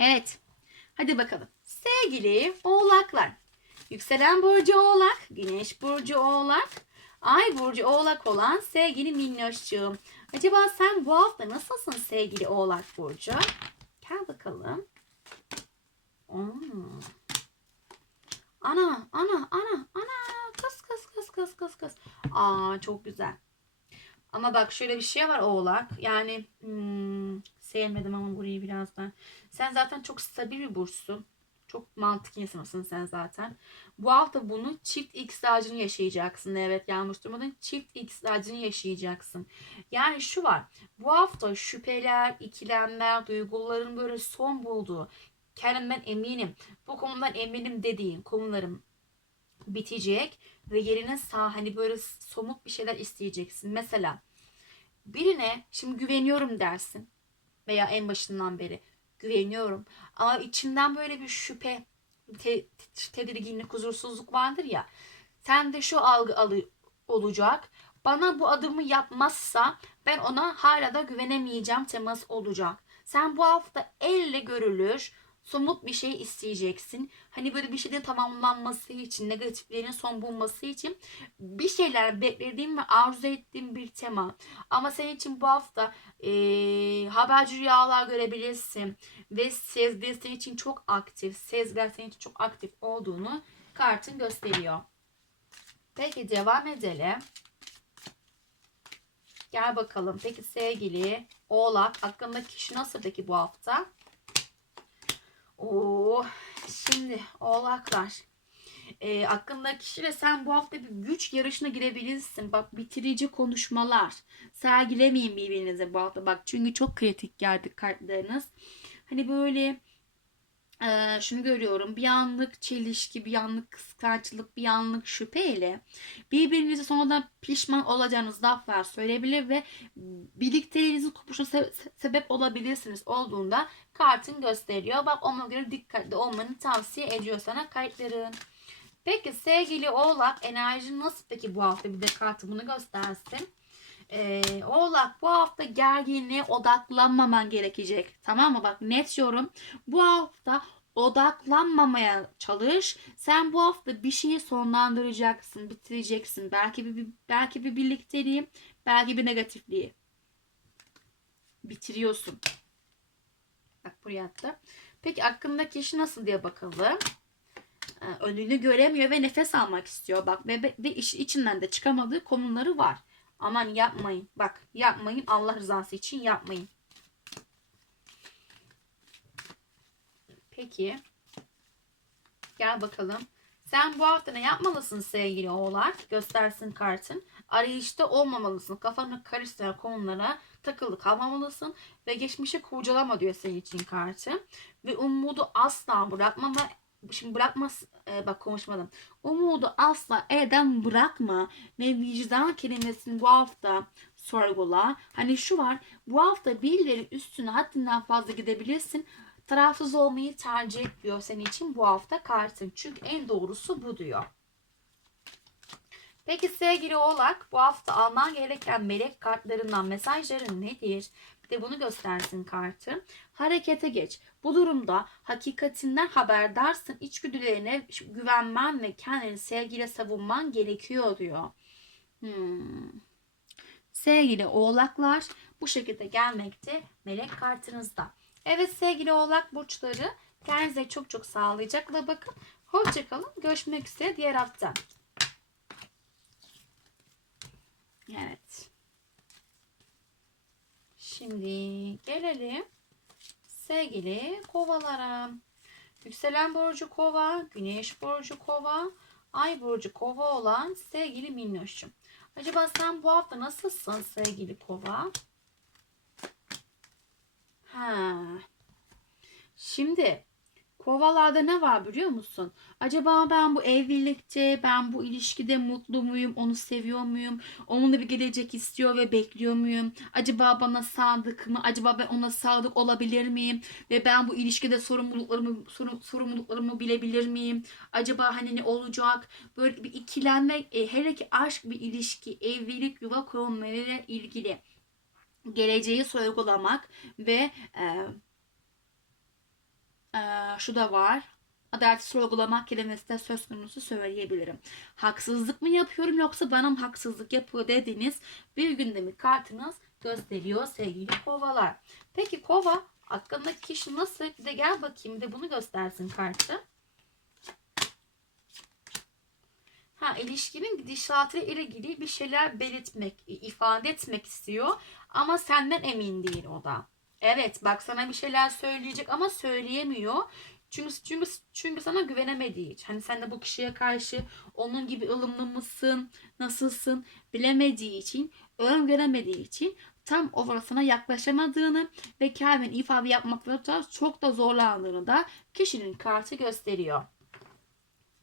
Evet. Hadi bakalım. Sevgili oğlaklar. Yükselen burcu oğlak, güneş burcu oğlak, ay burcu oğlak olan sevgili minnoşcuğum. Acaba sen bu hafta nasılsın sevgili oğlak burcu? Gel bakalım. Hmm. Ana, ana, ana, ana. Kız, kız, kız, kız, kız, kız. Aa, çok güzel. Ama bak şöyle bir şey var oğlak. Yani hmm, sevmedim ama burayı biraz ben. Sen zaten çok stabil bir burçsun. Çok mantıklı insansın sen zaten. Bu hafta bunu çift X ağacını yaşayacaksın. Evet yanlış durmadan çift X ağacını yaşayacaksın. Yani şu var. Bu hafta şüpheler, ikilemler, duyguların böyle son bulduğu. Kendimden eminim. Bu konudan eminim dediğin konularım bitecek ve yerine sağ hani böyle somut bir şeyler isteyeceksin. Mesela birine şimdi güveniyorum dersin veya en başından beri güveniyorum ama içinden böyle bir şüphe, te, tedirginlik, huzursuzluk vardır ya. Sen de şu algı alı, olacak. Bana bu adımı yapmazsa ben ona hala da güvenemeyeceğim temas olacak. Sen bu hafta elle görülür, somut bir şey isteyeceksin. Hani böyle bir şeyin tamamlanması için, negatiflerin son bulması için bir şeyler beklediğim ve arzu ettiğim bir tema. Ama senin için bu hafta e, haberci rüyalar görebilirsin. Ve sezgiler senin için çok aktif, sezgiler senin için çok aktif olduğunu kartın gösteriyor. Peki devam edelim. Gel bakalım. Peki sevgili Oğlak hakkındaki kişi nasıl peki bu hafta? Oo, şimdi oğlaklar. E, aklındaki kişiyle sen bu hafta bir güç yarışına girebilirsin. Bak bitirici konuşmalar. Sergilemeyin birbirinize bu hafta. Bak çünkü çok kritik geldi kartlarınız. Hani böyle e, şunu görüyorum. Bir anlık çelişki, bir anlık kıskançlık, bir anlık şüpheyle birbirinize sonradan pişman olacağınız laflar söyleyebilir ve birlikteliğinizin kopuşuna se- sebep olabilirsiniz olduğunda kartın gösteriyor. Bak ona göre dikkatli olmanı tavsiye ediyor sana kayıtların. Peki sevgili oğlak enerjin nasıl peki bu hafta bir de kartı bunu göstersin. Ee, oğlak bu hafta gerginliğe odaklanmaman gerekecek. Tamam mı? Bak net yorum. Bu hafta odaklanmamaya çalış. Sen bu hafta bir şeyi sonlandıracaksın, bitireceksin. Belki bir, belki bir birlikteliği, belki bir negatifliği bitiriyorsun. Bak buraya attı. Peki aklındaki kişi nasıl diye bakalım. Ee, önünü göremiyor ve nefes almak istiyor. Bak ve, ve içinden de çıkamadığı konuları var. Aman yapmayın. Bak yapmayın. Allah rızası için yapmayın. Peki. Gel bakalım. Sen bu hafta ne yapmalısın sevgili oğlak? Göstersin kartın. Arayışta olmamalısın. Kafanı karıştıran konulara takılı kalmamalısın. Ve geçmişe kurcalama diyor senin için kartı. Ve umudu asla bırakmama. Şimdi bırakma e, bak konuşmadım. Umudu asla elden bırakma. Ve vicdan kelimesini bu hafta sorgula. Hani şu var. Bu hafta birileri üstüne haddinden fazla gidebilirsin tarafsız olmayı tercih ediyor senin için bu hafta kartın. Çünkü en doğrusu bu diyor. Peki sevgili oğlak bu hafta alman gereken melek kartlarından mesajların nedir? Bir de bunu göstersin kartı. Harekete geç. Bu durumda hakikatinden haberdarsın. İçgüdülerine güvenmen ve kendini sevgiyle savunman gerekiyor diyor. Hmm. Sevgili oğlaklar bu şekilde gelmekte melek kartınızda. Evet sevgili oğlak burçları kendinize çok çok sağlayacakla bakın. Hoşçakalın. Görüşmek üzere diğer hafta. Evet. Şimdi gelelim sevgili kovalara. Yükselen burcu kova, güneş burcu kova, ay burcu kova olan sevgili minnoşum. Acaba sen bu hafta nasılsın sevgili kova? Ha. Şimdi kovalarda ne var biliyor musun? Acaba ben bu evlilikte, ben bu ilişkide mutlu muyum? Onu seviyor muyum? Onunla bir gelecek istiyor ve bekliyor muyum? Acaba bana sadık mı? Acaba ben ona sadık olabilir miyim? Ve ben bu ilişkide sorumluluklarımı sorum, sorumluluklarımı bilebilir miyim? Acaba hani ne olacak? Böyle bir ikilenme, e, hele ki aşk bir ilişki, evlilik, yuva kurulmalarıyla ilgili geleceği sorgulamak ve e, şu da var. Adalet sorgulamak kelimesi de söz konusu söyleyebilirim. Haksızlık mı yapıyorum yoksa bana mı haksızlık yapıyor dediğiniz bir gündemi kartınız gösteriyor sevgili kovalar. Peki kova hakkındaki kişi nasıl? Bir de gel bakayım de bunu göstersin kartı. Ha, ilişkinin gidişatı ile ilgili bir şeyler belirtmek, ifade etmek istiyor. Ama senden emin değil o da. Evet bak sana bir şeyler söyleyecek ama söyleyemiyor. Çünkü, çünkü, çünkü sana güvenemediği için. Hani sen de bu kişiye karşı onun gibi ılımlı mısın, nasılsın bilemediği için, öngöremediği için tam orasına yaklaşamadığını ve kendini ifade yapmakta çok da zorlandığını da kişinin kartı gösteriyor.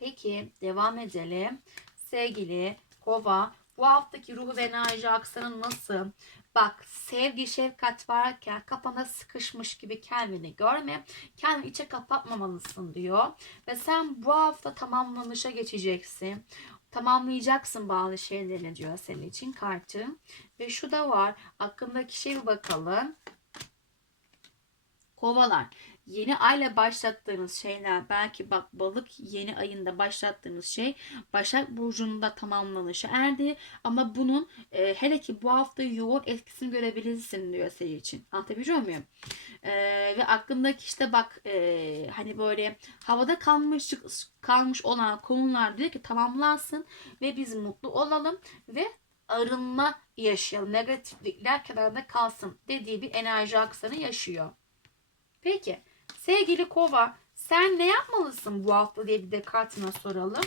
Peki devam edelim. Sevgili kova bu haftaki ruhu ve enerji aksanın nasıl? Bak sevgi şefkat varken kafana sıkışmış gibi kendini görme. Kendini içe kapatmamalısın diyor. Ve sen bu hafta tamamlanışa geçeceksin. Tamamlayacaksın bazı şeylerini diyor senin için kartı. Ve şu da var. Hakkındaki şey bir bakalım. Kovalar. Yeni ayla başlattığınız şeyler belki bak balık yeni ayında başlattığınız şey Başak Burcu'nda tamamlanışa erdi. Ama bunun e, hele ki bu hafta yoğun etkisini görebilirsin diyor senin için. Anlatabiliyor muyum? E, ve aklındaki işte bak e, hani böyle havada kalmış kalmış olan konular diyor ki tamamlansın ve biz mutlu olalım ve arınma yaşayalım. Negatiflikler kenarda kalsın dediği bir enerji aksanı yaşıyor. Peki sevgili kova sen ne yapmalısın bu hafta diye bir de kartına soralım.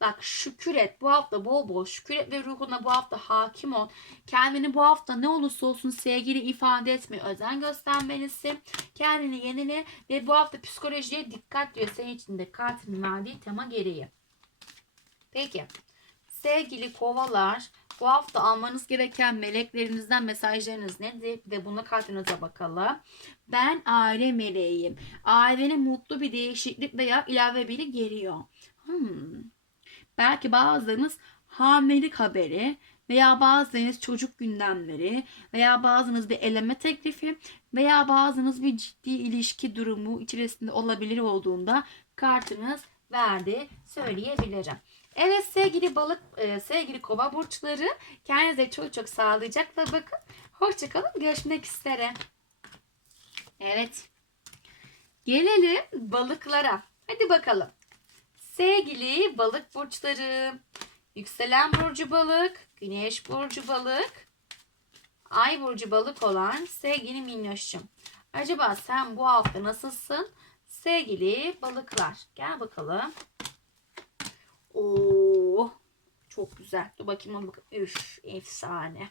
Bak şükür et. Bu hafta bol bol şükür et ve ruhuna bu hafta hakim ol. Kendini bu hafta ne olursa olsun sevgili ifade etmeye özen göstermelisin. Kendini yenile ve bu hafta psikolojiye dikkat diyor senin için de kartının verdiği tema gereği. Peki sevgili kovalar bu hafta almanız gereken meleklerinizden mesajlarınız nedir? Bir de buna kartınıza bakalım. Ben aile meleğiyim. Ailenin mutlu bir değişiklik veya ilave biri geliyor. Hmm. Belki bazılarınız hamilelik haberi veya bazılarınız çocuk gündemleri veya bazınız bir eleme teklifi veya bazınız bir ciddi ilişki durumu içerisinde olabilir olduğunda kartınız verdi söyleyebilirim. Evet sevgili balık, e, sevgili kova burçları kendinize çok çok sağlıcakla bakın. Hoşçakalın. Görüşmek üzere. Evet. Gelelim balıklara. Hadi bakalım. Sevgili balık burçları. Yükselen burcu balık, güneş burcu balık, ay burcu balık olan sevgili minnoşum. Acaba sen bu hafta nasılsın? Sevgili balıklar. Gel bakalım. Oo, çok güzel. Dur bakayım bakayım. Üf efsane.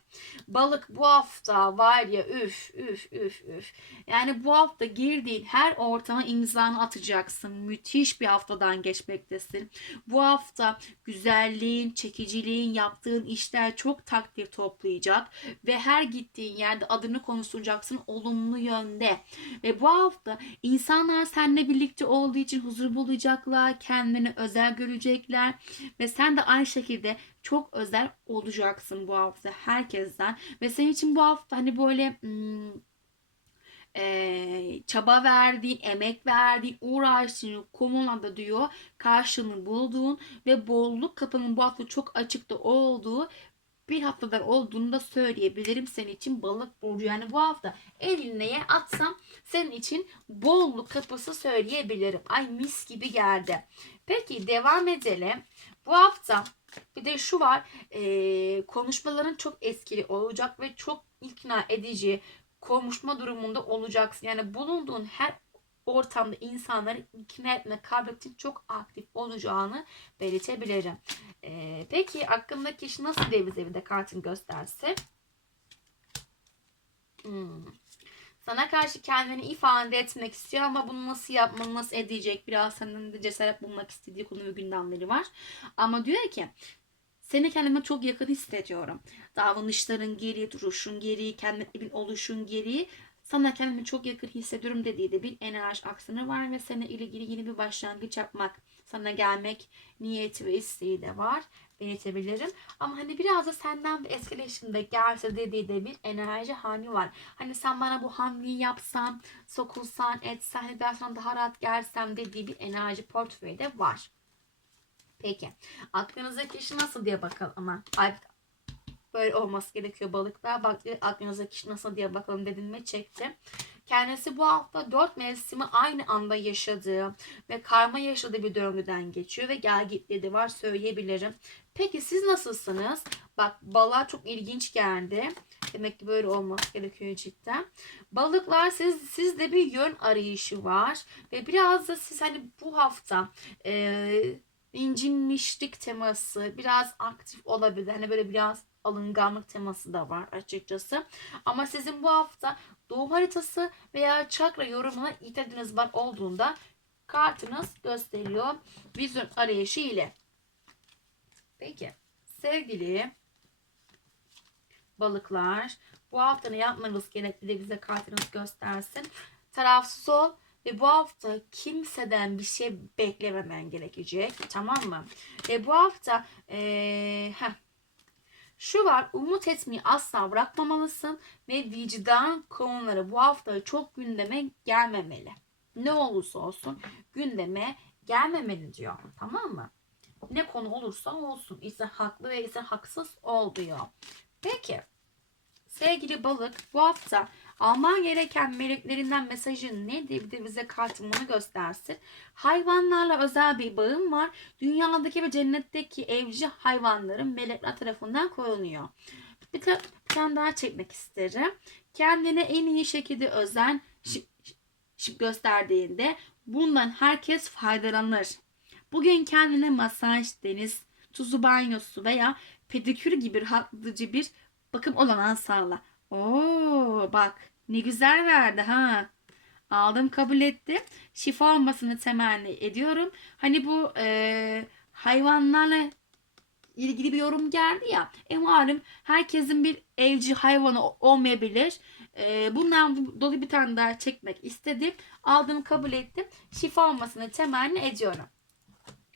Balık bu hafta var ya üf üf üf üf. Yani bu hafta girdiğin her ortama imzanı atacaksın. Müthiş bir haftadan geçmektesin. Bu hafta güzelliğin, çekiciliğin, yaptığın işler çok takdir toplayacak. Ve her gittiğin yerde adını konuşacaksın olumlu yönde. Ve bu hafta insanlar seninle birlikte olduğu için huzur bulacaklar. Kendini özel görecekler. Ve sen de aynı şekilde çok özel olacaksın bu hafta herkesten. Ve senin için bu hafta hani böyle hmm, e, çaba verdiğin, emek verdiğin, uğraştığın konularda diyor karşılığını bulduğun ve bolluk kapının bu hafta çok açıkta olduğu bir haftadan olduğunu da söyleyebilirim senin için balık burcu. Yani bu hafta eline yer atsam senin için bolluk kapısı söyleyebilirim. Ay mis gibi geldi. Peki devam edelim. Bu hafta bir de şu var. E, konuşmaların çok etkili olacak ve çok ikna edici konuşma durumunda olacaksın. Yani bulunduğun her ortamda insanları ikna etme kabiliyetin çok aktif olacağını belirtebilirim. Ee, peki aklındaki kişi nasıl deviz evinde kartın gösterse? Hmm. Sana karşı kendini ifade etmek istiyor ama bunu nasıl yapmalı, nasıl edecek? Biraz senin de cesaret bulmak istediği konu ve gündemleri var. Ama diyor ki seni kendime çok yakın hissediyorum. Davranışların geri, duruşun geri, kendine oluşun geri sana kendimi çok yakın hissediyorum dediği de bir enerji aksını var ve seninle ilgili yeni bir başlangıç yapmak, sana gelmek niyeti ve isteği de var. Belirtebilirim. Ama hani biraz da senden bir etkileşimde gelse dediği de bir enerji hani var. Hani sen bana bu hamleyi yapsan, sokulsan, etsen, hani ben sana daha rahat gelsem dediği bir enerji portföyü de var. Peki. Aklınızdaki kişi nasıl diye bakalım ama. Böyle olması gerekiyor balıklar. Bak aklınızdaki kişi nasıl diye bakalım dedinme çekti. Kendisi bu hafta dört mevsimi aynı anda yaşadığı ve karma yaşadığı bir döngüden geçiyor ve gel gitleri de var söyleyebilirim. Peki siz nasılsınız? Bak balığa çok ilginç geldi. Demek ki böyle olması gerekiyor cidden. Balıklar siz sizde bir yön arayışı var ve biraz da siz hani bu hafta e, incinmişlik teması biraz aktif olabilir. Hani böyle biraz alınganlık teması da var açıkçası. Ama sizin bu hafta doğum haritası veya çakra yorumuna ihtiyacınız var olduğunda kartınız gösteriyor vizyon arayışı ile. Peki sevgili balıklar bu hafta ne yapmanız gerekli de bize kartınız göstersin. Tarafsız ol ve bu hafta kimseden bir şey beklememen gerekecek. Tamam mı? Ve bu hafta ee, heh, şu var umut etmeyi asla bırakmamalısın ve vicdan konuları bu hafta çok gündeme gelmemeli. Ne olursa olsun gündeme gelmemeli diyor. Tamam mı? Ne konu olursa olsun. ise haklı ve ise haksız ol diyor. Peki. Sevgili balık bu hafta alman gereken meleklerinden mesajın ne diye bize kartımını göstersin. Hayvanlarla özel bir bağım var. Dünyadaki ve cennetteki evcil hayvanların melekler tarafından korunuyor. Bir, ta- bir tane daha çekmek isterim. Kendine en iyi şekilde özen gösterdiğinde bundan herkes faydalanır. Bugün kendine masaj, deniz, tuzu banyosu veya pedikür gibi rahatlatıcı bir bakım olanağı sağla. Oo bak ne güzel verdi ha. Aldım kabul ettim. Şifa olmasını temenni ediyorum. Hani bu e, hayvanlarla ilgili bir yorum geldi ya. E malum herkesin bir evcil hayvanı olmayabilir. E, bundan dolayı bir tane daha çekmek istedim. Aldım kabul ettim. Şifa olmasını temenni ediyorum.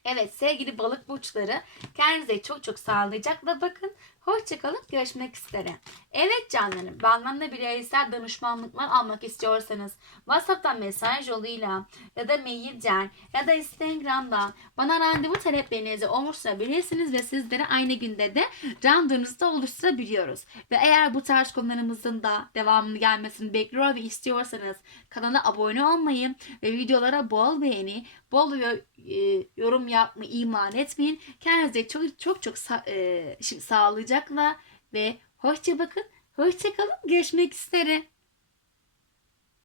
Evet sevgili balık burçları kendinize çok çok sağlıcakla bakın. Hoşçakalın görüşmek üzere. Evet canlarım benden de bireysel danışmanlıklar almak istiyorsanız WhatsApp'tan mesaj yoluyla ya da mailden ya da Instagram'dan bana randevu taleplerinizi oluşturabilirsiniz ve sizlere aynı günde de randevunuzu da oluşturabiliyoruz. Ve eğer bu tarz konularımızın da devamını gelmesini bekliyor ve istiyorsanız kanala abone olmayı ve videolara bol beğeni, bol e, yorum yapmayı iman etmeyin. Kendinize çok çok çok sa- e, şimdi sağlıcakla ve hoşça bakın. Hoşça kalın. Görüşmek üzere.